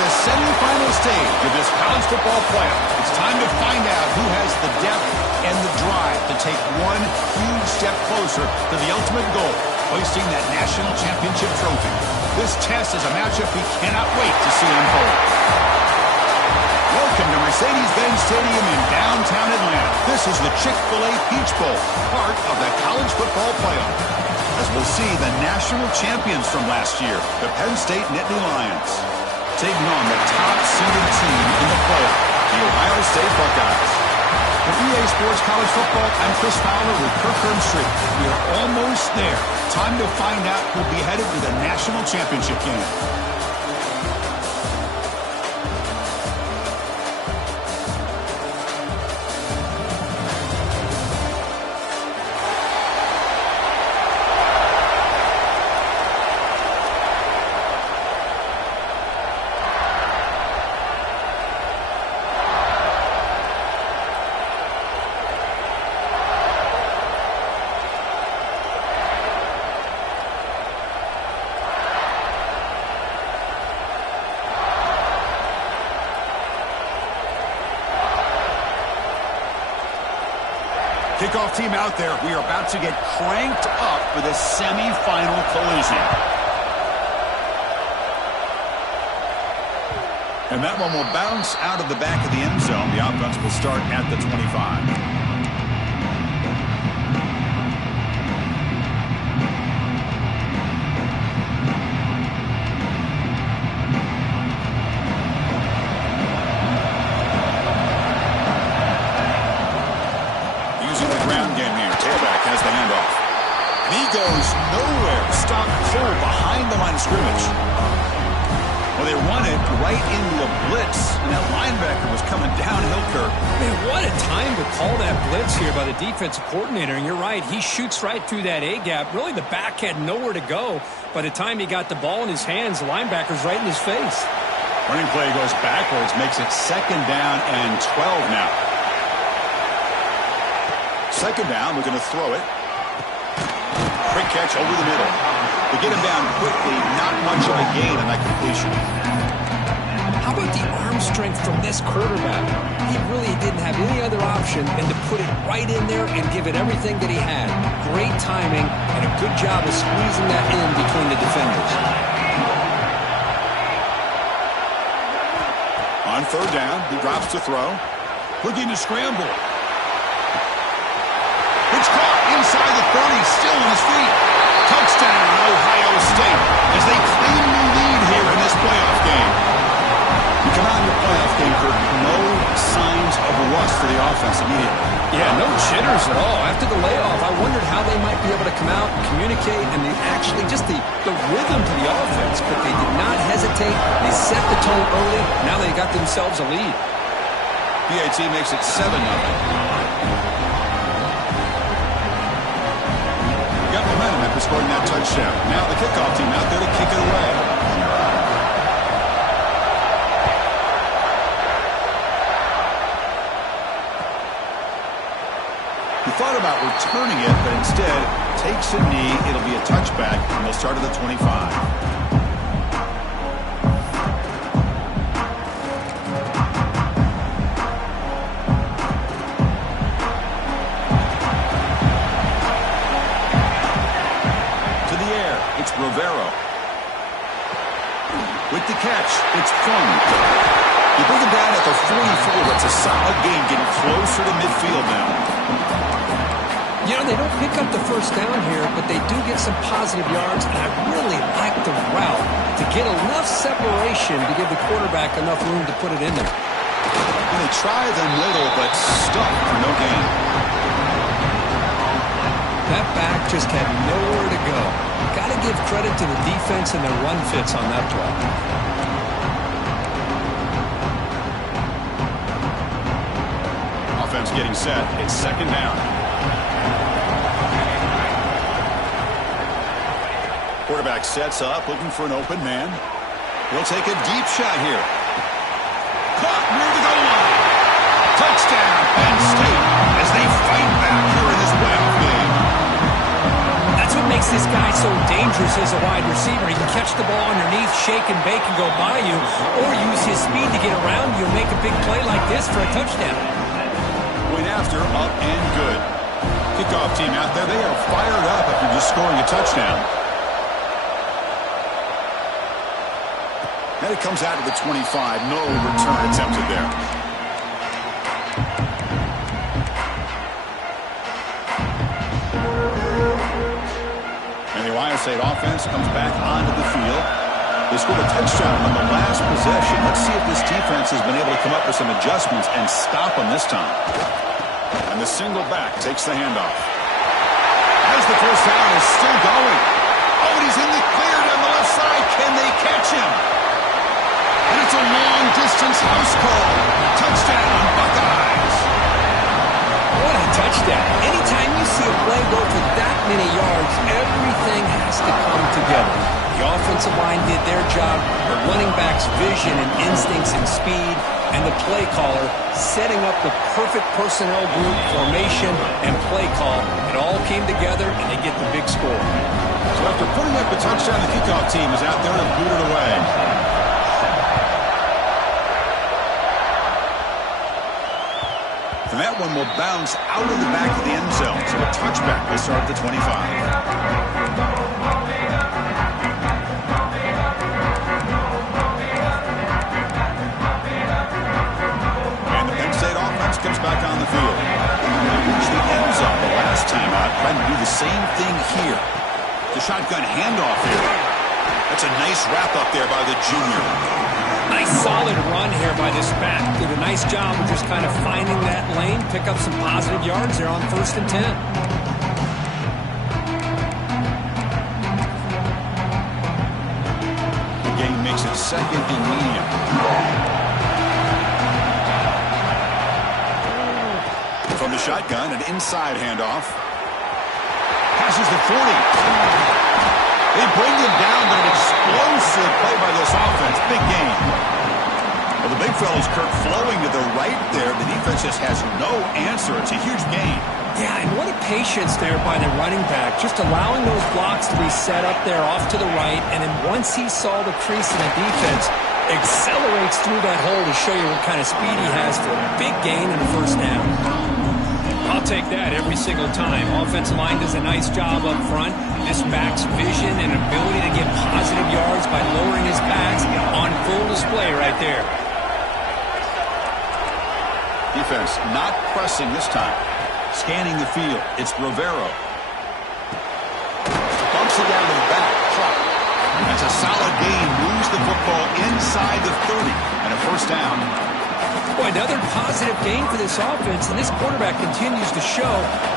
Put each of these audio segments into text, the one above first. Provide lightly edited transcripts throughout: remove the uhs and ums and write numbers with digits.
the semifinal stage of this college football playoff. It's time to find out who has the depth and the drive to take one huge step closer to the ultimate goal, hoisting that national championship trophy. This test is a matchup we cannot wait to see unfold. Welcome to Mercedes-Benz Stadium in downtown Atlanta. This is the Chick-fil-A Peach Bowl, part of the college football playoff. As we'll see the national champions from last year, the Penn State Nittany Lions, taking on the top-seeded team in the playoff, the Ohio State Buckeyes. For EA Sports College Football, I'm Chris Fowler with Kirk Herbstreit. We are almost there. Time to find out who'll be headed to the national championship game. Kickoff team out there. We are about to get cranked up for this semifinal collision. And that one will bounce out of the back of the end zone. The offense will start at the 25. Goes nowhere. Stopped full behind the line of scrimmage. Well, they run it right into a blitz, and that linebacker was coming downhill, Kirk. Man, what a time to call that blitz here by the defensive coordinator. And you're right, he shoots right through that A-gap. Really, the back had nowhere to go. By the time he got the ball in his hands, the linebacker's right in his face. Running play goes backwards, makes it 2nd down and 12 now. 2nd down, we're going to throw it. Quick catch over the middle. They get him down quickly, not much of a gain on that completion. How about the arm strength from this quarterback? He really didn't have any other option than to put it right in there and give it everything that he had. Great timing and a good job of squeezing that in between the defenders. On 3rd down, he drops to throw. Looking to scramble. It's caught inside the 30, still on his feet. Touchdown, Ohio State, as they claim the lead here in this playoff game. You come out in the playoff game for no signs of rust for the offense immediately. Yeah, no jitters at all. After the layoff, I wondered how they might be able to come out and communicate and actually just the rhythm to the offense, but they did not hesitate. They set the tone early. Now they got themselves a lead. PAT makes it 7-0. After scoring that touchdown. Now the kickoff team out there to kick it away. He thought about returning it, but instead takes a knee. It'll be a touchback, and they'll start at the 25. Rivero. With the catch, it's Fung. You bring him down at the 44. That's a solid gain, getting closer to midfield now. You know, they don't pick up the 1st down here, but they do get some positive yards, and I really like the route to get enough separation to give the quarterback enough room to put it in there. And they try the middle, but stuck for no gain. That back just had nowhere to go. Got to give credit to the defense and their run fits on that play. Offense getting set. It's 2nd down. Quarterback sets up, looking for an open man. He'll take a deep shot here. Caught near the goal line. Touchdown, Penn State, as they fight back here in this playoff game. That's what makes this guy so dangerous as a wide receiver. He can catch the ball underneath, shake and bake and go by you, or use make a big play like this for a touchdown. Point after, up and good. Kickoff team out there, they are fired up after just scoring a touchdown. And it comes out of the 25. No return attempted there. And the Ohio State offense comes back onto the field. They scored a touchdown on the last possession. Let's see if this defense has been able to come up with some adjustments and stop them this time. And the single back takes the handoff. As the first down is still going. Oh, and he's in the clear down the left side. Can they catch him? And it's a long-distance house call. Touchdown, Buckeyes. What a touchdown. Anytime you see a play go for that many yards, everything has to come together. The offensive line did their job, the running back's vision and instincts and speed, and the play caller setting up the perfect personnel group, formation, and play call. It all came together, and they get the big score. So after putting up the touchdown, the kickoff team is out there to boot it away. And that one will bounce out of the back of the end zone. So a touchback will start at the 25. Comes back on the field. They reached the end zone the last time out, trying to do the same thing here. The shotgun handoff here. That's a nice wrap up there by the junior. Nice solid run here by this back. Did a nice job of just kind of finding that lane, pick up some positive yards there on 1st and 10. The game makes it 2nd and medium. From the shotgun, an inside handoff. Passes the 40. They bring him down, but an explosive play by this offense. Big gain. Well, the big fella's Kirk flowing to the right there. The defense just has no answer. It's a huge gain. Yeah, and what a patience there by the running back. Just allowing those blocks to be set up there off to the right. And then once he saw the crease in the defense, accelerates through that hole to show you what kind of speed he has for a big gain in the 1st down. I'll take that every single time. Offensive line does a nice job up front. This back's vision and ability to get positive yards by lowering his backs on full display right there. Defense not pressing this time. Scanning the field. It's Rivero. Bumps it down to the back. That's a solid gain. Moves the football inside the 30. And a 1st down. Boy, another positive gain for this offense, and this quarterback continues to show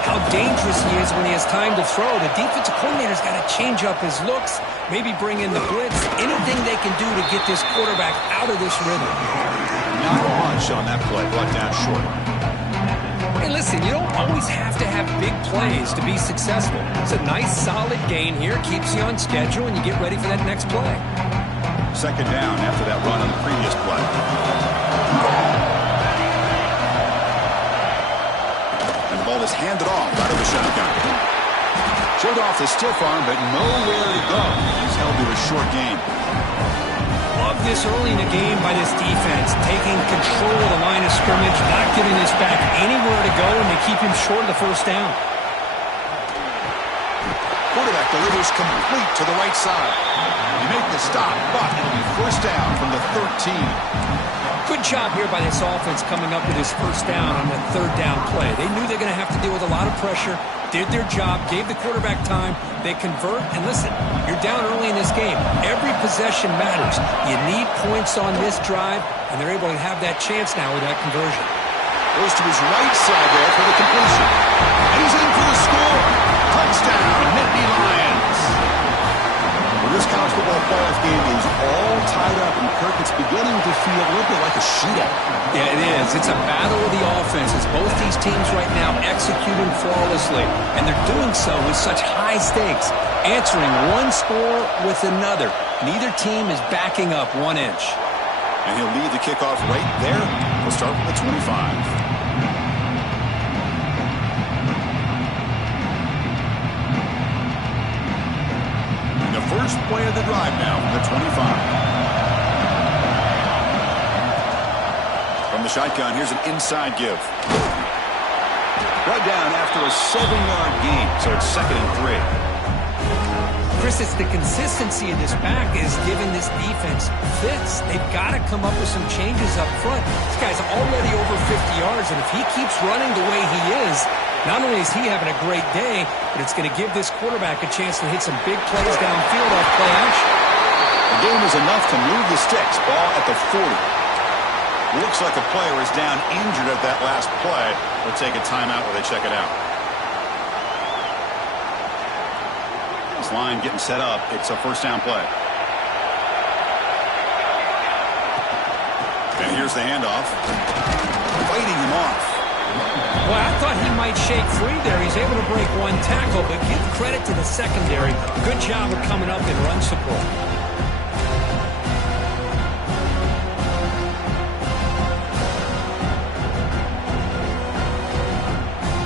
how dangerous he is when he has time to throw. The defensive coordinator's got to change up his looks, maybe bring in the blitz, anything they can do to get this quarterback out of this rhythm. Not much on that play, brought down short. Hey, listen, you don't always have to have big plays to be successful. It's a nice, solid gain here, keeps you on schedule, and you get ready for that next play. 2nd down after that run on the previous play. Is handed off out of the shotgun. Showed off the stiff arm, but nowhere to go. He's held to a short gain. Love this early in the game by this defense, taking control of the line of scrimmage, not giving this back anywhere to go, and they keep him short of the 1st down. Quarterback delivers complete to the right side. You make the stop, but it'll be 1st down from the 13. Good job here by this offense coming up with his 1st down on the 3rd down play. They knew they're going to have to deal with a lot of pressure, did their job, gave the quarterback time, they convert, and listen, you're down early in this game. Every possession matters. You need points on this drive, and they're able to have that chance now with that conversion. Goes to his right side there for the completion. And he's in for the score. Touchdown, Nittany Lions. Well, this college football playoff game is all tied up, and Kirk, it's beginning to feel a little bit like a shootout. Yeah, it is. It's a battle of the offenses. Both these teams right now executing flawlessly, and they're doing so with such high stakes, answering one score with another. Neither team is backing up 1 inch. And he'll lead the kickoff right there. We'll start from the 25. First play of the drive now from the 25. From the shotgun, here's an inside give. Brought down after a 7-yard gain, so it's 2nd and 3. Chris, it's the consistency of this back is giving this defense fits. They've got to come up with some changes up front. This guy's already over 50 yards, and if he keeps running the way he is, not only is he having a great day, but it's going to give this quarterback a chance to hit some big plays downfield off play action. The game is enough to move the sticks. Ball at the 40. Looks like a player is down injured at that last play. They'll take a timeout where they check it out. This line getting set up. It's a first down play. And here's the handoff. Fighting him off. Well, I thought he might shake free there. He's able to break one tackle, but give credit to the secondary. Good job of coming up in run support.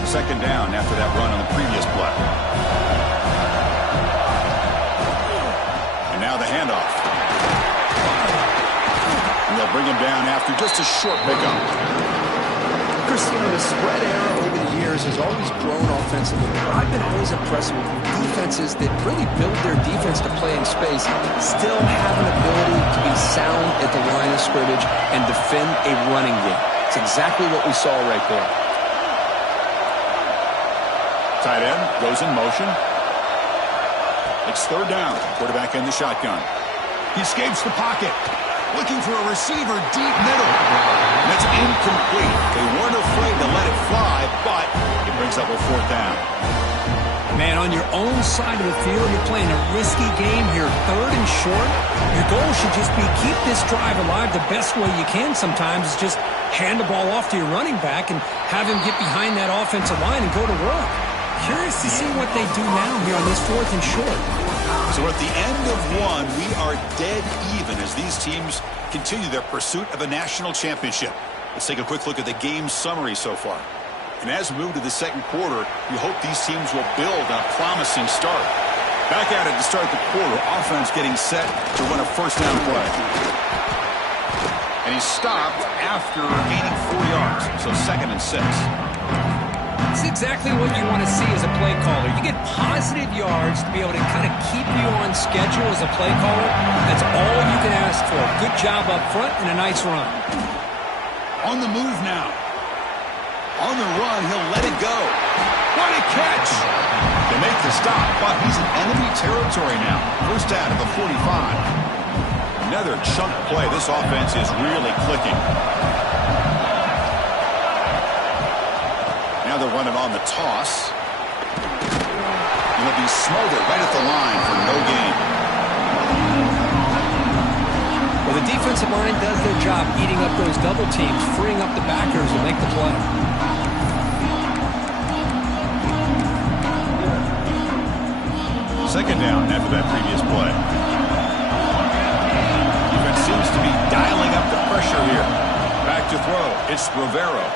Second down after that run on the previous play. And now the handoff. And they'll bring him down after just a short pickup. Chris, the spread era over the years has always grown offensively, but I've been always impressed with defenses that really build their defense to play in space, still have an ability to be sound at the line of scrimmage and defend a running game. It's exactly what we saw right there. Tight end goes in motion. It's third down. Quarterback in the shotgun. He escapes the pocket. Looking for a receiver deep middle. That's incomplete. They weren't afraid to let it fly, but it brings up a fourth down. Man, on your own side of the field, you're playing a risky game here. Third and short. Your goal should just be keep this drive alive the best way you can sometimes is just hand the ball off to your running back and have him get behind that offensive line and go to work. Curious to see what they do now here on this 4th and short. So at the end of one, we are dead even as these teams continue their pursuit of a national championship. Let's take a quick look at the game summary so far. And as we move to the second quarter, we hope these teams will build on a promising start. Back at it to start the quarter, offense getting set to run a first down play. And he's stopped after gaining 4 yards, so 2nd and 6. It's exactly what you want to see as a play caller. You get positive yards to be able to kind of keep you on schedule as a play caller. That's all you can ask for. Good job up front and a nice run. On the move now. On the run, he'll let it go. What a catch! They make the stop, but he's in enemy territory now. First down at the 45. Another chunk play. This offense is really clicking. Now they're running on the toss. And he'll be smothered right at the line for no gain. Well, the defensive line does their job eating up those double teams, freeing up the backers to make the play. Second down after that previous play. Defense seems to be dialing up the pressure here. Back to throw. It's Rivero.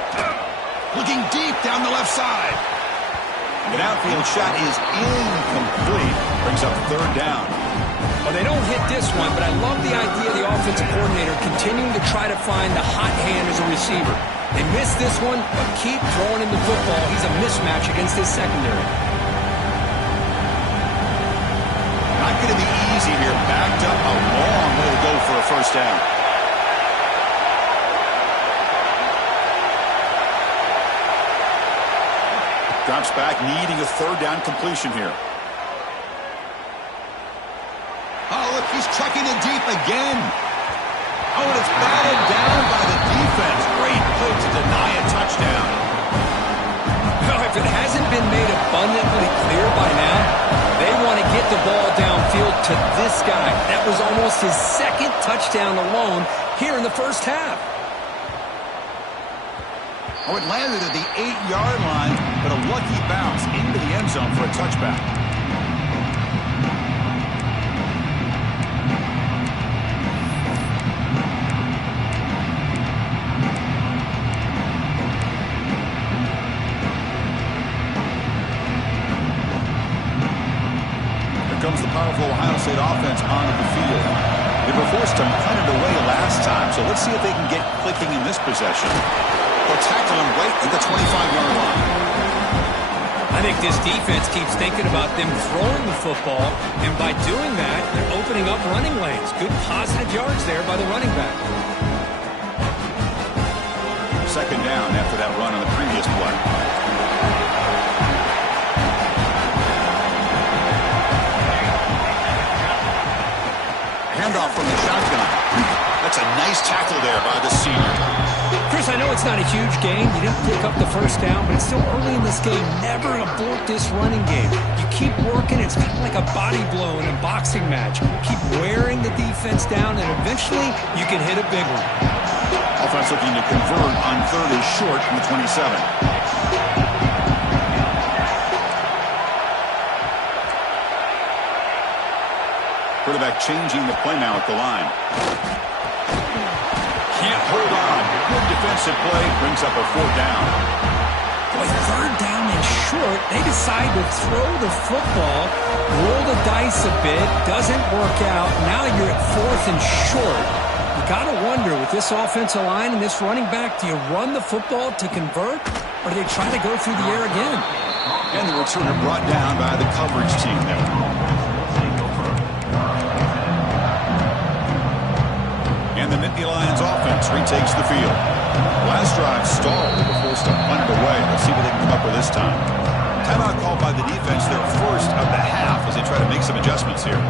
Looking deep down the left side. An outfield shot is incomplete. Brings up third down. Well, they don't hit this one, but I love the idea of the offensive coordinator continuing to try to find the hot hand as a receiver. They missed this one, but keep throwing him the football. He's a mismatch against this secondary. Not going to be easy here. Backed up a long way to go for a first down. Drops back, needing a third down completion here. Oh, look, he's checking it deep again. Oh, and it's batted down by the defense. Great play to deny a touchdown. Well, if it hasn't been made abundantly clear by now, they want to get the ball downfield to this guy. That was almost his second touchdown alone here in the first half. Oh, it landed at the 8-yard line, but a lucky bounce into the end zone for a touchback. Here comes the powerful Ohio State offense onto the field. They were forced to punt it away last time. So let's see if they can get clicking in this possession. They'll tackle him right at the 25-yard line. I think this defense keeps thinking about them throwing the football, and by doing that, they're opening up running lanes. Good positive yards there by the running back. Second down after that run on the previous play. Handoff from the shotgun. That's a nice tackle there by the senior. Chris, I know it's not a huge gain. You didn't pick up the first down, but it's still early in this game. Never abort this running game. You keep working. It's kind of like a body blow in a boxing match. Keep wearing the defense down, and eventually you can hit a big one. Offense looking to convert on third is short from the 27. Quarterback changing the play now at the line. Can't hold on. Good defensive play brings up a fourth down. Boy, third down and short. They decide to throw the football, roll the dice a bit, doesn't work out. Now you're at fourth and short. You got to wonder, with this offensive line and this running back, do you run the football to convert, or do they try to go through the air again? And the returner brought down by the coverage team there. And the Nittany Lions offense retakes the field. Last drive stalled. They were forced to punt it away. Let's see what they can come up with this time. Timeout called by the defense, their first of the half, as they try to make some adjustments here.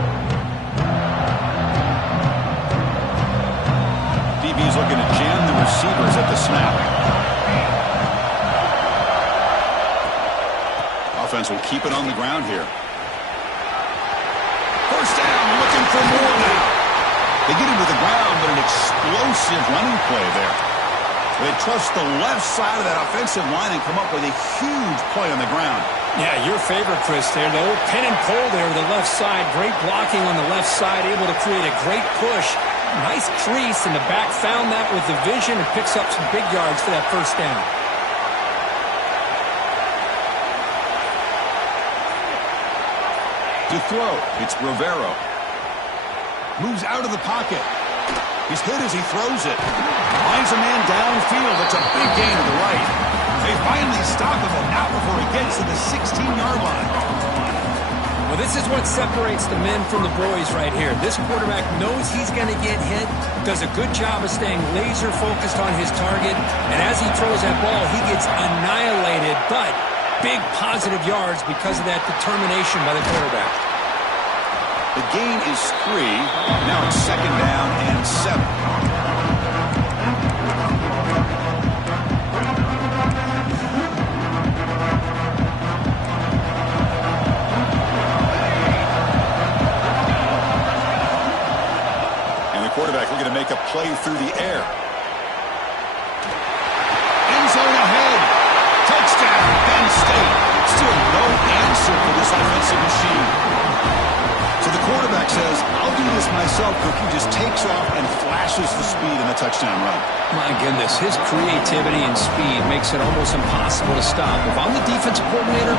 DB's looking to jam the receivers at the snap. Offense will keep it on the ground here. First down, looking for more now. They get into the ground, but an explosive running play there. They trust the left side of that offensive line and come up with a huge play on the ground. Yeah, your favorite, Chris, there. The old pin and pull there to the left side. Great blocking on the left side, able to create a great push. Nice crease, and the back found that with the vision and picks up some big yards for that first down. To throw, it's Rivero. Moves out of the pocket. He's hit as he throws it. Finds a man downfield. It's a big gain to the right. They finally stop him, and not before he gets to the 16-yard line. Well, this is what separates the men from the boys right here. This quarterback knows he's going to get hit, does a good job of staying laser-focused on his target, and as he throws that ball, he gets annihilated, but big positive yards because of that determination by the quarterback. The gain is 3. Now it's second down and 7. And the quarterback looking to make a play through the air. End zone ahead. Touchdown, Penn State. Still no answer for this offensive machine. So the quarterback says, I'll do this myself. Cookie just takes off and flashes the speed in the touchdown run. My goodness, his creativity and speed makes it almost impossible to stop. If I'm the defensive coordinator,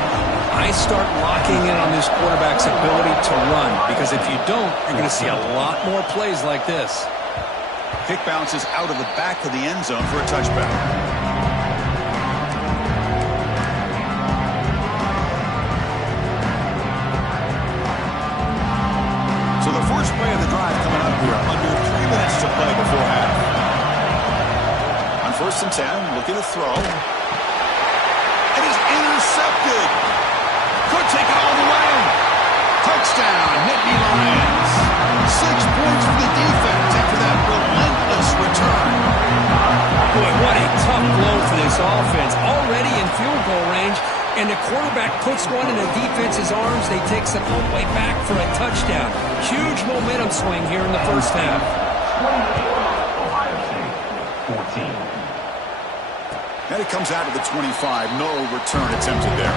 I start locking in on this quarterback's ability to run, because if you don't, you're going to see a lot more plays like this. Kick bounces out of the back of the end zone for a touchback. So the first play of the drive coming up here, under 3 minutes to play before half. On first and 10, looking to throw. It is intercepted. Could take it all the way. Touchdown, Nittany Lions. 6 points for the defense after that relentless return. Boy, what a tough blow for this offense. Already in field goal range, and the quarterback puts one in the defense's arms. They take it all the way back for a touchdown. Huge momentum swing here in the first half. And it comes out of the 25. No return attempted there.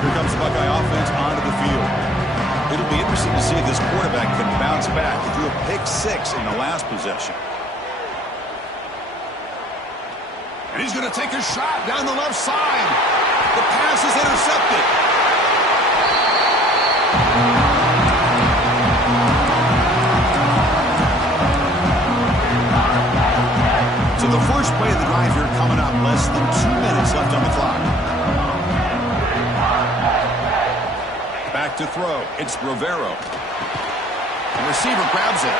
Here comes the Buckeye offense onto the field. It'll be interesting to see if this quarterback can bounce back. He threw a pick-6 in the last possession. And he's going to take a shot down the left side. The pass is intercepted. So the first play of the drive here coming up. Less than 2 minutes left on the clock. Back to throw. It's Rivero. The receiver grabs it.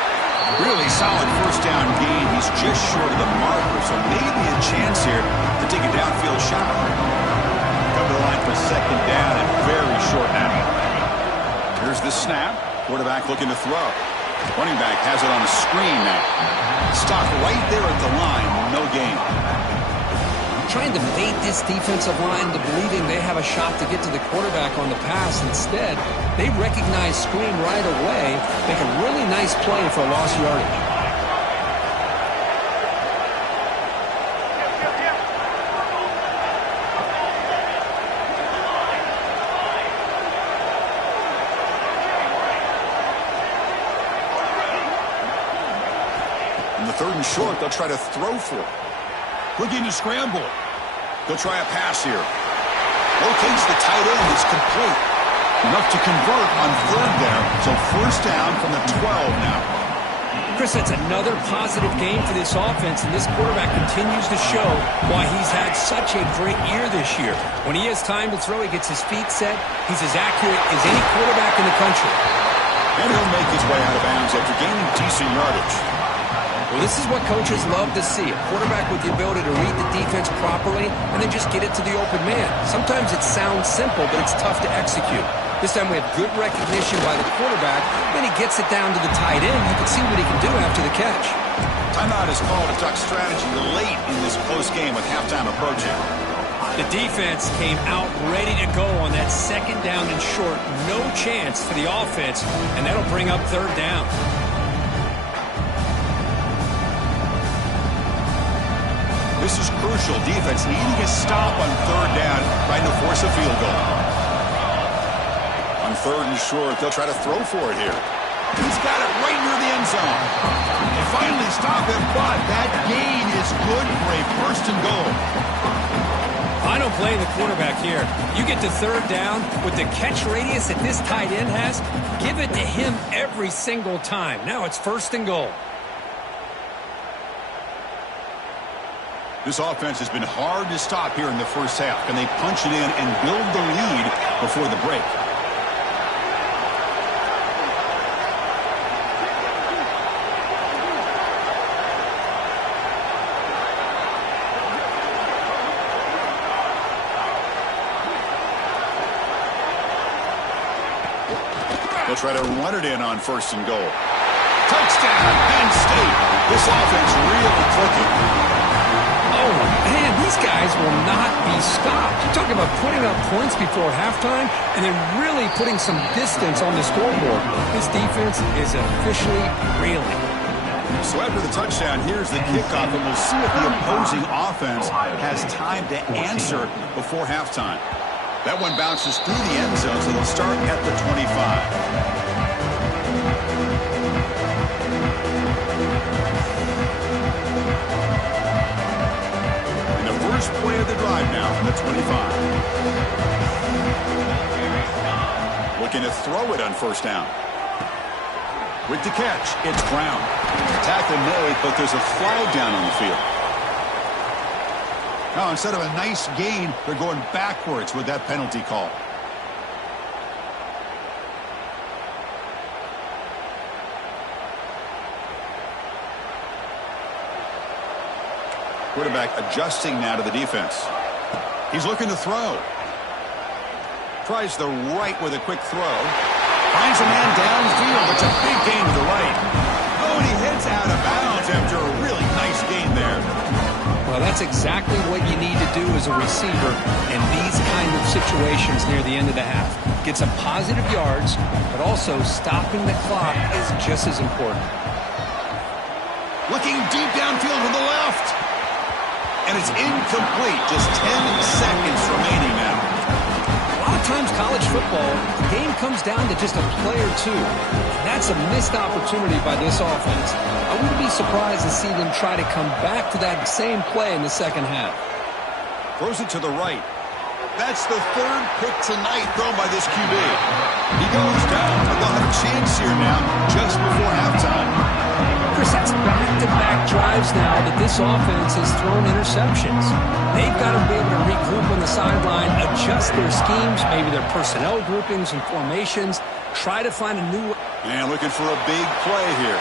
Really solid first down gain. He's just short of the marker, so maybe a chance here to take a downfield shot. Come to the line for second down and very short now. Here's the snap. Quarterback looking to throw. Running back has it on the screen now. Stopped right there at the line. No gain. Trying to bait this defensive line to believing they have a shot to get to the quarterback on the pass. Instead, they recognize screen right away, make a really nice play for lost yardage. In the third and short, they'll try to throw for it. Looking to scramble. They'll try a pass here. Locates the tight end. It's complete. Enough to convert on third there. So first down from the 12 now. Chris, that's another positive game for this offense, and this quarterback continues to show why he's had such a great year this year. When he has time to throw, he gets his feet set. He's as accurate as any quarterback in the country. And he'll make his way out of bounds after gaining decent yardage. Well, this is what coaches love to see. A quarterback with the ability to read the defense properly and then just get it to the open man. Sometimes it sounds simple, but it's tough to execute. This time we have good recognition by the quarterback. Then he gets it down to the tight end. You can see what he can do after the catch. Timeout is called to duck strategy late in this close game with halftime approaching. The defense came out ready to go on that second down and short. No chance for the offense, and that'll bring up third down. This is crucial. Defense needing a stop on third down, trying to force a field goal. On third and short, they'll try to throw for it here. He's got it right near the end zone. They finally stop him, but that gain is good for a first and goal. I don't blame the quarterback here. You get to third down with the catch radius that this tight end has, give it to him every single time. Now it's first and goal. This offense has been hard to stop here in the first half. Can they punch it in and build the lead before the break? They'll try to run it in on first and goal. Touchdown, Penn State. This offense really clicking. Oh, man, these guys will not be stopped. You're talking about putting up points before halftime and then really putting some distance on the scoreboard. This defense is officially reeling. So after the touchdown, here's the kickoff, and we'll see if the opposing offense has time to answer before halftime. That one bounces through the end zone, so they'll start at the 25. First play of the drive now from the 25. Looking to throw it on first down. With the catch, it's Brown. Tackle made, but there's a flag down on the field. Now, instead of a nice gain, they're going backwards with that penalty call. Quarterback adjusting now to the defense. He's looking to throw. Tries the right with a quick throw. Finds a man downfield. It's a big gain to the right. Oh, and he heads out of bounds after a really nice gain there. Well, that's exactly what you need to do as a receiver in these kind of situations near the end of the half. Get some positive yards, but also stopping the clock is just as important. Looking deep downfield to the left. And it's incomplete. Just 10 seconds remaining now. A lot of times college football, the game comes down to just a play or two. That's a missed opportunity by this offense. I wouldn't be surprised to see them try to come back to that same play in the second half. Throws it to the right. That's the third pick tonight thrown by this QB. He goes down, but they'll have a chance here now just before halftime. Chris, that's back-to-back drives now that this offense has thrown interceptions. They've got to be able to regroup on the sideline, adjust their schemes, maybe their personnel groupings and formations, try to find a new... And looking for a big play here.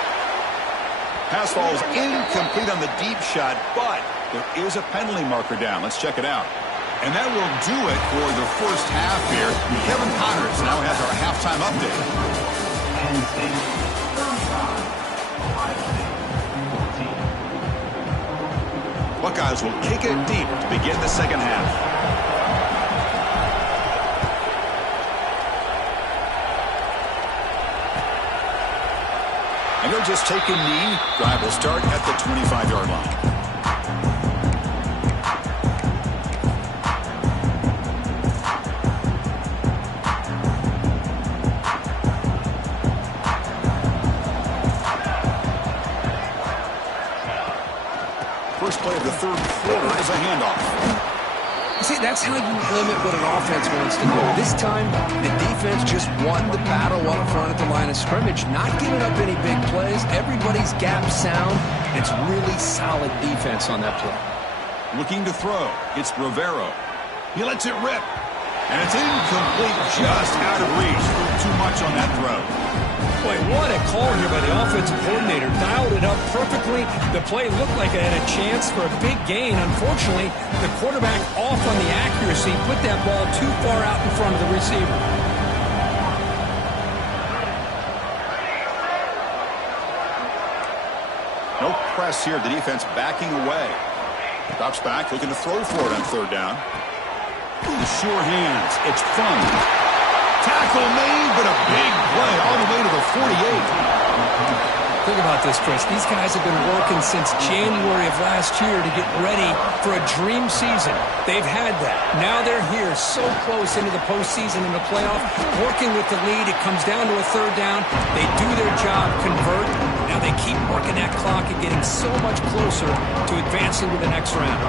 Pass falls incomplete on the deep shot, but there is a penalty marker down. Let's check it out. And that will do it for the first half here. Kevin Connors now has our halftime update. Buckeyes will kick it deep to begin the second half. And they'll just take a knee. Drive will start at the 25-yard line. First play of the third quarter is a handoff. See, that's how you limit what an offense wants to do. This time, the defense just won the battle up front at the line of scrimmage, not giving up any big plays. Everybody's gap sound. It's really solid defense on that play. Looking to throw. It's Rivero. He lets it rip. And it's incomplete, just out of reach. Too much on that throw. Boy, what a call here by the offensive coordinator. Dialed it up perfectly. The play looked like it had a chance for a big gain. Unfortunately, the quarterback off on the accuracy, put that ball too far out in front of the receiver. No press here. The defense backing away. Drops back, looking to throw for it on third down. Ooh, sure hands. It's fun. Tackle made, but a big play all the way to the 48. Think about this, Chris. These guys have been working since January of last year to get ready for a dream season. They've had that. Now they're here so close into the postseason and the playoff, working with the lead. It comes down to a third down. They do their job, convert. Now they keep working that clock and getting so much closer to advancing to the next round.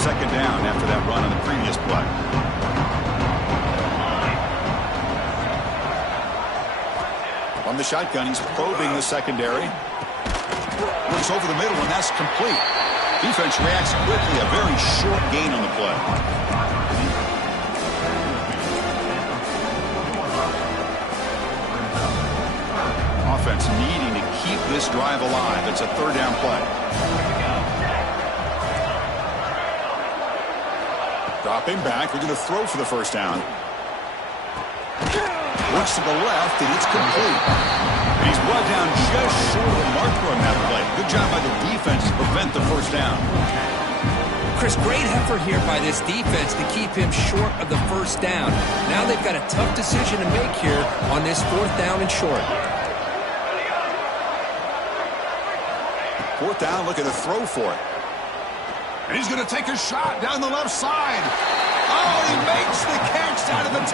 Second down after that run on the previous play. On the shotgun, he's probing the secondary. Looks over the middle, and that's complete. Defense reacts quickly. A very short gain on the play. Offense needing to keep this drive alive. It's a third down play. Dropping back. We're going to throw for the first down. Looks to the left, and it's complete. And he's brought down just short of the marker on that play. Good job by the defense to prevent the first down. Chris, great effort here by this defense to keep him short of the first down. Now they've got a tough decision to make here on this fourth down and short. Fourth down, looking to throw for it. And he's going to take a shot down the left side. Oh, he makes the catch out of the 10.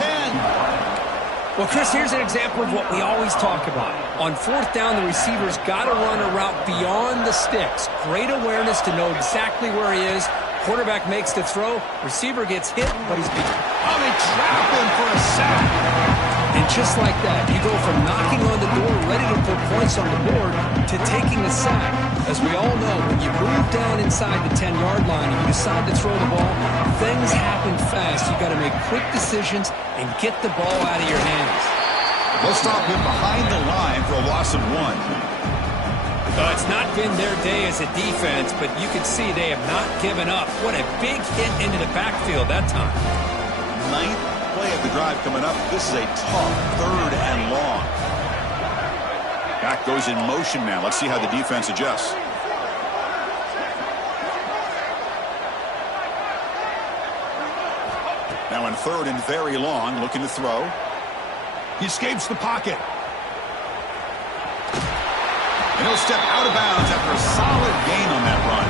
Well, Chris, here's an example of what we always talk about. On fourth down, the receiver's got to run a route beyond the sticks. Great awareness to know exactly where he is. Quarterback makes the throw. Receiver gets hit, but he's beat. Oh, they trap him for a sack. And just like that, you go from knocking on the door, ready to put points on the board, to taking the sack. As we all know, when you move down inside the 10-yard line and you decide to throw the ball, things happen fast. You've got to make quick decisions and get the ball out of your hands. They'll stop him behind the line for a loss of 1. It's not been their day as a defense, but you can see they have not given up. What a big hit into the backfield that time. Ninth play of the drive coming up. This is a tough third and long. Back goes in motion now. Let's see how the defense adjusts. Now in third and very long, looking to throw. He escapes the pocket. And he'll step out of bounds after a solid gain on that run.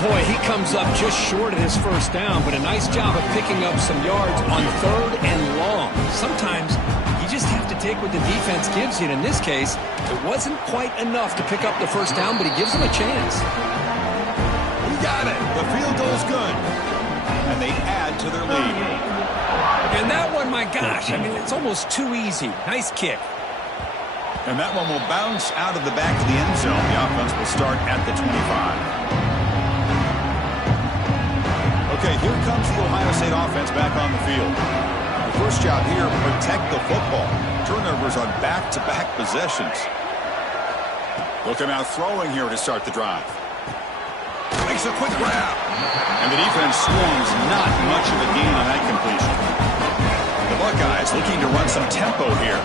Boy, he comes up just short of his first down, but a nice job of picking up some yards on third and long. Sometimes you just have to take what the defense gives you. And in this case, it wasn't quite enough to pick up the first down, but he gives them a chance. He got it. The field goal's good. And they add to their lead. And that one, my gosh, I mean, it's almost too easy. Nice kick. And that one will bounce out of the back of the end zone. The offense will start at the 25. Okay, here comes the Ohio State offense back on the field. The first job here, protect the football. Turnovers on back-to-back possessions. Look him out throwing here to start the drive. Makes a quick grab. And the defense swarms, not much of a gain on that completion. The Buckeyes looking to run some tempo here.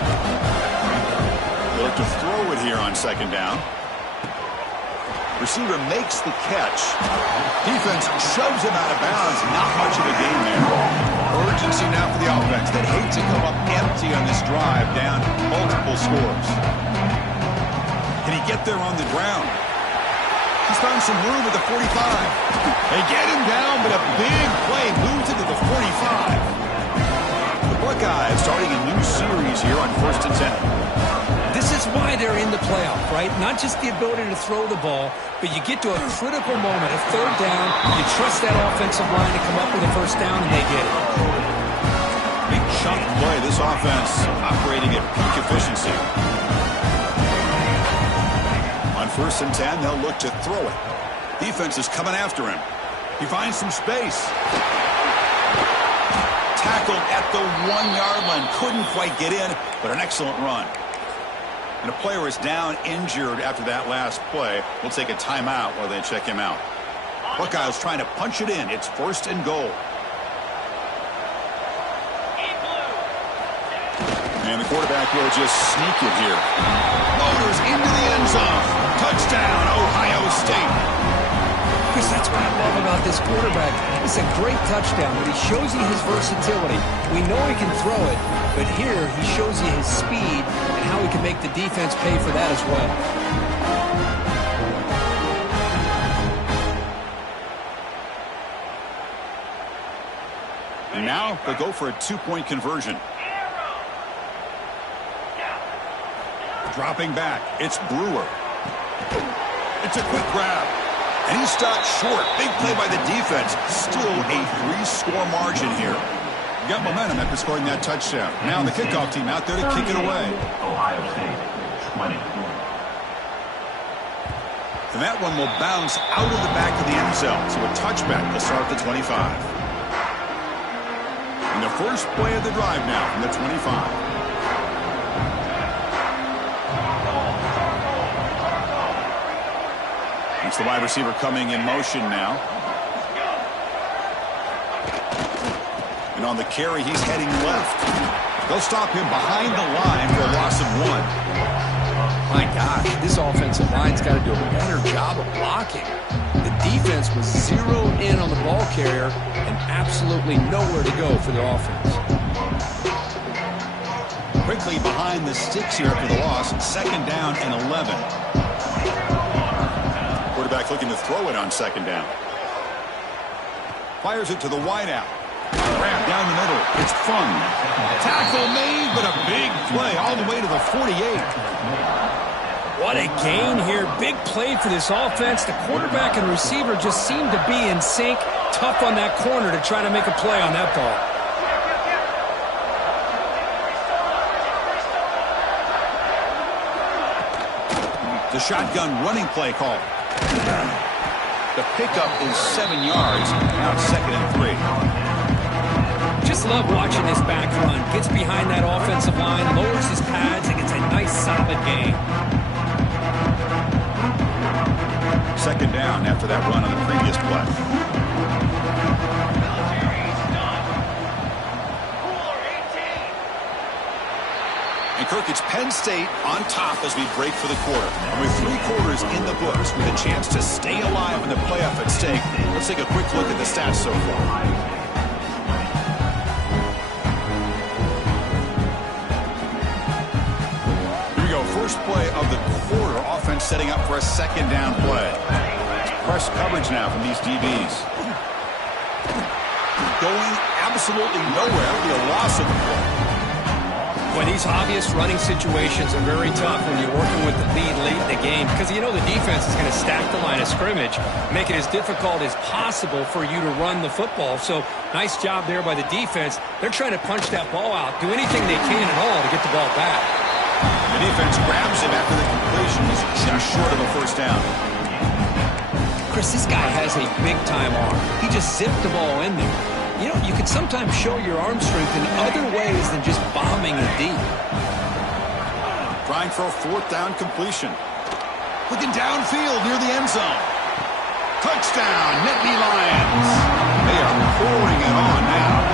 They look to throw it here on second down. Receiver makes the catch. Defense shoves him out of bounds. Not much of a gain there. Urgency now for the offense that hates to come up empty on this drive, down multiple scores. Can he get there on the ground? He's found some room at the 45. They get him down, but a big play moves into the 45. The Buckeyes starting a new series here on 1st and 10. This is why they're in the playoff, right? Not just the ability to throw the ball, but you get to a critical moment, a third down, you trust that offensive line to come up with a first down, and they get it. Big chunk play. This offense operating at peak efficiency. On 1st and 10, they'll look to throw it. Defense is coming after him. He finds some space. Tackled at the 1-yard line. Couldn't quite get in, but an excellent run. And a player is down injured after that last play. We'll take a timeout while they check him out. Buckeyes trying to punch it in. It's 1st and goal. And the quarterback will just sneak it here. Motors into the end zone. Touchdown, Ohio State. Chris, that's what I love about this quarterback. It's a great touchdown, but he shows you his versatility. We know he can throw it, but here he shows you his speed and how he can make the defense pay for that as well. And now they'll go for a 2-point conversion. Dropping back, it's Brewer. It's a quick grab. And he stopped short. Big play by the defense. Still a 3-score margin here. Got momentum after scoring that touchdown. Now the kickoff team out there to kick it away. Ohio State, 20. And that one will bounce out of the back of the end zone. So a touchback will start at the 25. And the first play of the drive now from the 25. It's the wide receiver coming in motion now. And on the carry, he's heading left. They'll stop him behind the line for a loss of 1. My gosh, this offensive line's got to do a better job of blocking. The defense was zeroed in on the ball carrier and absolutely nowhere to go for the offense. Quickly behind the sticks here for the loss. 2nd down and 11. Quarterback looking to throw it on 2nd down. Fires it to the wideout. Grab down the middle. It's Fung. Tackle made, but a big play all the way to the 48. What a gain here. Big play for this offense. The quarterback and receiver just seem to be in sync. Tough on that corner to try to make a play on that ball. The shotgun running play call. The pickup is 7 yards. Now 2nd and 3. Just love watching this back run. Gets behind that offensive line, lowers his pads, and gets a nice solid gain. 2nd down after that run on the previous play. And Kirk, it's Penn State on top as we break for the quarter. And with 3 quarters in the books, with a chance to stay alive in the playoff at stake, let's take a quick look at the stats so far. Here we go. First play of the quarter. Offense setting up for a 2nd down play. Press coverage now from these DBs. Going absolutely nowhere. It'll be a loss of the play. Well, these obvious running situations are very tough when you're working with the lead late in the game because you know the defense is going to stack the line of scrimmage, make it as difficult as possible for you to run the football. So nice job there by the defense. They're trying to punch that ball out, do anything they can at all to get the ball back. The defense grabs him after the completion. He's just short of a first down. Chris, this guy has a big-time arm. He just zipped the ball in there. You know, you can sometimes show your arm strength in other ways than just bombing it deep. Trying for a fourth down completion. Looking downfield near the end zone. Touchdown, Nittany Lions. They are pouring it on now.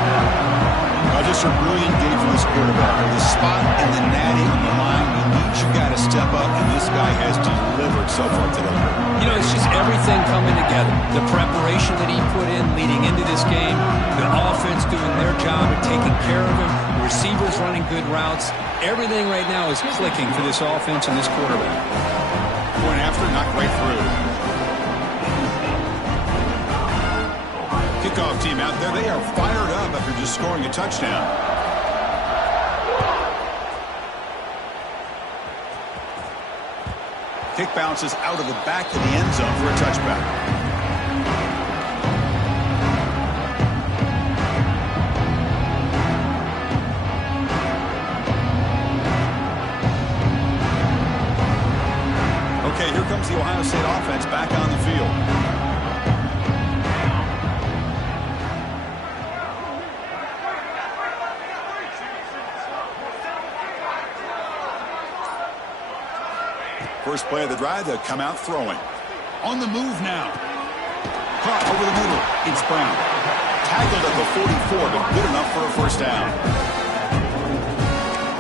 Just a brilliant game for this quarterback. The spot and the natty on the line. You need you got to step up, and this guy has delivered so far today. You know, it's just everything coming together. The preparation that he put in leading into this game, the offense doing their job of taking care of him, the receivers running good routes. Everything right now is clicking for this offense and this quarterback. Point after, not quite through. Kickoff team out there. They are fired up after just scoring a touchdown. Kick bounces out of the back of the end zone for a touchback. Okay, here comes the Ohio State offense back on the field. First play of the drive, they'll come out throwing. On the move now. Caught over the middle. It's Brown. Tackled at the 44, but good enough for a first down.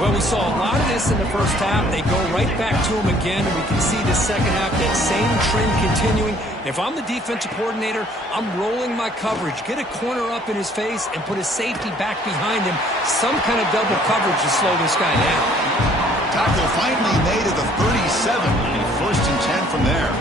Well, we saw a lot of this in the first half. They go right back to him again, and we can see the second half, that same trend continuing. If I'm the defensive coordinator, I'm rolling my coverage. Get a corner up in his face and put a safety back behind him. Some kind of double coverage to slow this guy down. Tackle finally made at the 37. First and 10 from there.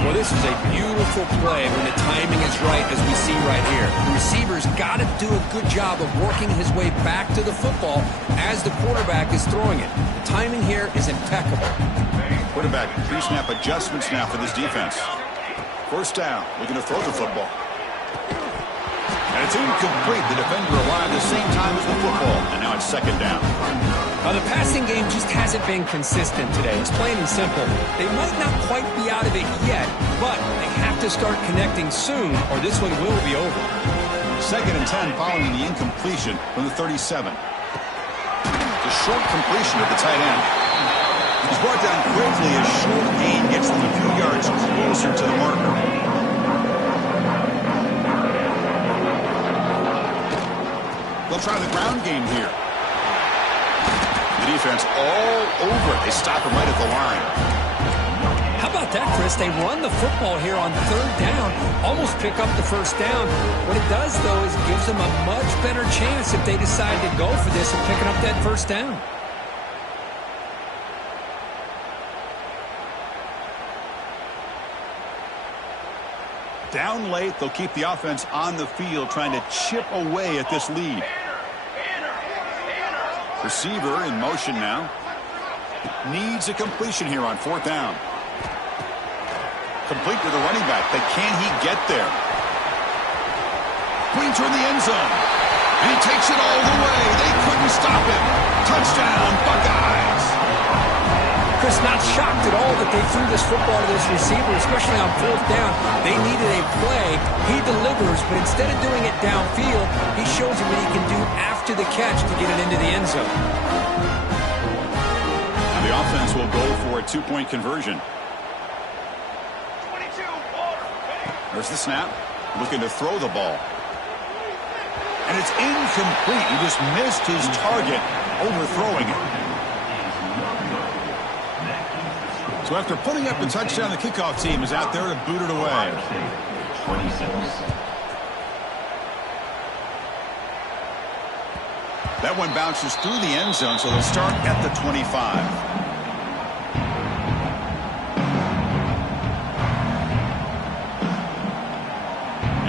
Well, this is a beautiful play when the timing is right, as we see right here. The receiver's got to do a good job of working his way back to the football as the quarterback is throwing it. The timing here is impeccable. Quarterback pre-snap adjustments now for this defense. First down, looking to throw the football. And it's incomplete. The defender arrived at the same time as the football, and now it's second down. The passing game just hasn't been consistent today. It's plain and simple. They might not quite be out of it yet, but they have to start connecting soon, or this one will be over. Second and 10 following the incompletion from the 37. The short completion of the tight end. He's brought down quickly as short gain gets them a few yards closer to the marker. They'll try the ground game here. The defense all over it. They stop him right at the line. How about that, Chris? They run the football here on third down, almost pick up the first down. What it does, though, is gives them a much better chance if they decide to go for this and picking up that first down. Down late, they'll keep the offense on the field trying to chip away at this lead. Receiver in motion now. Needs a completion here on fourth down. Complete to the running back, but can he get there? Putting toward the end zone. And he takes it all the way. They couldn't stop him. Touchdown, Buckeyes. Chris, not shocked at all that they threw this football to this receiver, especially on fourth down. They needed a play. He delivers, but instead of doing it downfield, he shows him what he can do after the catch to get it into the end zone. Now the offense will go for a two-point conversion. There's the snap. Looking to throw the ball. And it's incomplete. He just missed his target, overthrowing it. So after putting up the touchdown, the kickoff team is out there to boot it away. 26. That one bounces through the end zone, so they'll start at the 25.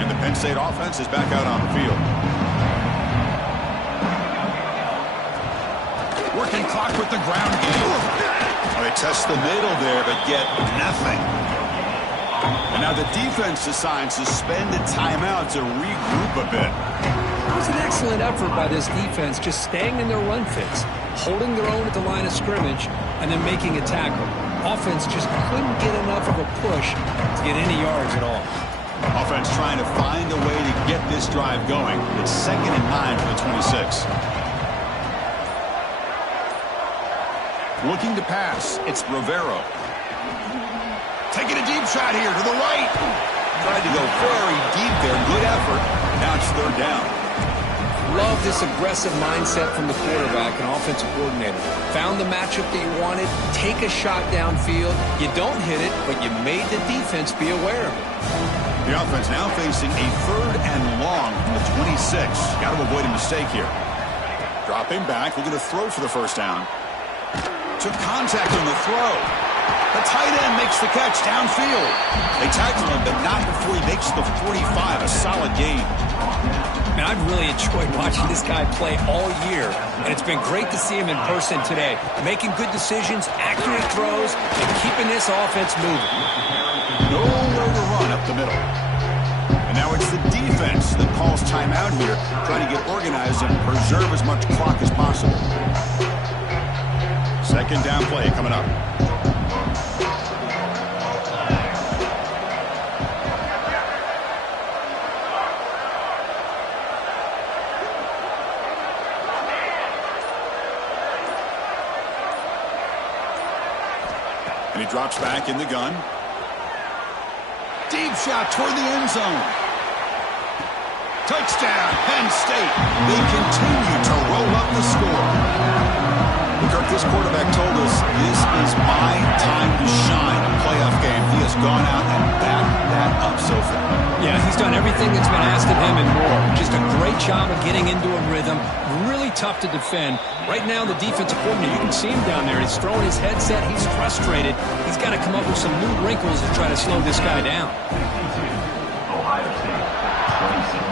And the Penn State offense is back out on the field. Working clock with the ground game. Oh, they test the middle there, but get nothing. And now the defense decides to spend a timeout to regroup a bit. It was an excellent effort by this defense, just staying in their run fits, holding their own at the line of scrimmage, and then making a tackle. Offense just couldn't get enough of a push to get any yards at all. Offense trying to find a way to get this drive going. It's 2nd and 9 for the 26. Looking to pass. It's Rivero. Taking a deep shot here to the right. Tried to go very deep there. Good effort. Now it's 3rd down. Love this aggressive mindset from the quarterback and offensive coordinator. Found the matchup that you wanted. Take a shot downfield. You don't hit it, but you made the defense be aware of it. The offense now facing a 3rd and long from the 26. Got to avoid a mistake here. Dropping back, looking to throw for the 1st down. Took contact on the throw. The tight end makes the catch downfield. They tackle him, but not before he makes the 45. A solid gain. Man, I've really enjoyed watching this guy play all year, and it's been great to see him in person today. Making good decisions, accurate throws, and keeping this offense moving. Nowhere to run up the middle. And now it's the defense that calls timeout here, trying to get organized and preserve as much clock as possible. 2nd down play coming up. And he drops back in the gun. Deep shot toward the end zone. Touchdown, Penn State. They continue to roll up the score. Kirk, this quarterback told us this is my time to shine. A playoff game. He has gone out and backed that up so far. Yeah, he's done everything that's been asked of him and more. Just a great job of getting into a rhythm. Really tough to defend. Right now, the defensive coordinator, you can see him down there. He's throwing his headset. He's frustrated. He's got to come up with some new wrinkles to try to slow this guy down. Ohio State, 26.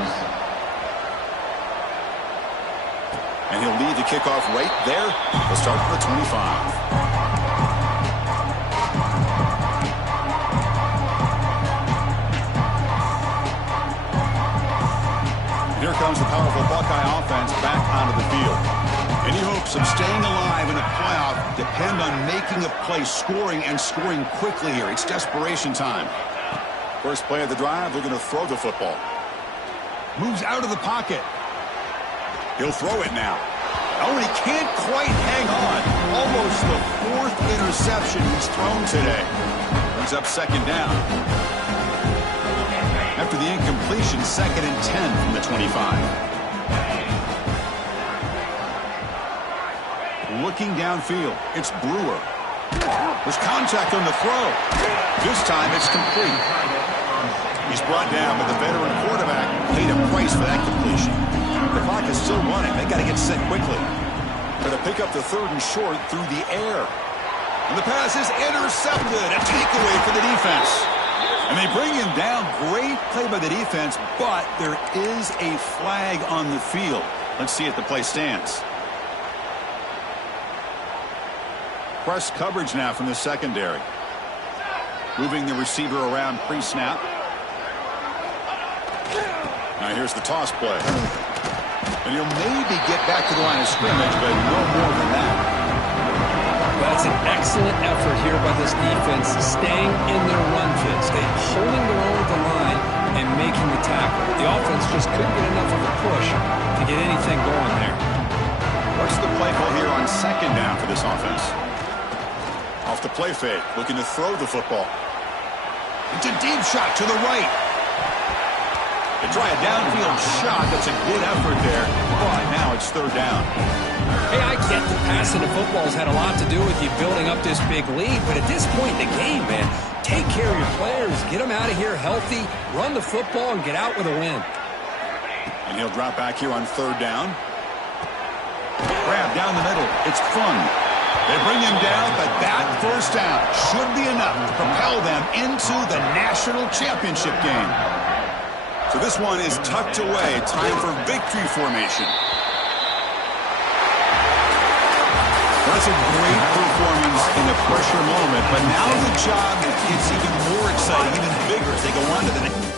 And he'll lead the kickoff right there. He'll start from the 25. Here comes the powerful Buckeye offense back onto the field. Any hopes of staying alive in a playoff depend on making a play, scoring, and scoring quickly here. It's desperation time. First play of the drive, they're going to throw the football. Moves out of the pocket. He'll throw it now. Oh, and he can't quite hang on. Almost the 4th interception he's thrown today. Brings up 2nd down. After the incompletion, 2nd and 10 from the 25. Looking downfield, it's Brewer. There's contact on the throw. This time it's complete. He's brought down, but the veteran quarterback paid a price for that completion. The clock is still running. They got to get set quickly. Going to pick up the 3rd and short through the air. And the pass is intercepted. A takeaway for the defense. And they bring him down. Great play by the defense, but there is a flag on the field. Let's see if the play stands. Press coverage now from the secondary. Moving the receiver around pre-snap. Now here's the toss play. And he'll maybe get back to the line of scrimmage, but no more than that. That's an excellent effort here by this defense, staying in their run fits. They're holding their own at the line and making the tackle. The offense just couldn't get enough of a push to get anything going there. What's the play call here on 2nd down for this offense? Off the play fake, looking to throw the football. It's a deep shot to the right. They try a downfield shot. That's a good effort there, but now it's 3rd down. Hey, I get the passing of football has had a lot to do with you building up this big lead, but at this point in the game, man, take care of your players, get them out of here healthy, run the football, and get out with a win. And he'll drop back here on 3rd down. Grab down the middle. It's Fung. They bring him down, but that 1st down should be enough to propel them into the national championship game. So this one is tucked away. Time for victory formation. That's a great performance in the pressure moment, but now the job gets even more exciting, even bigger as they go on to the next.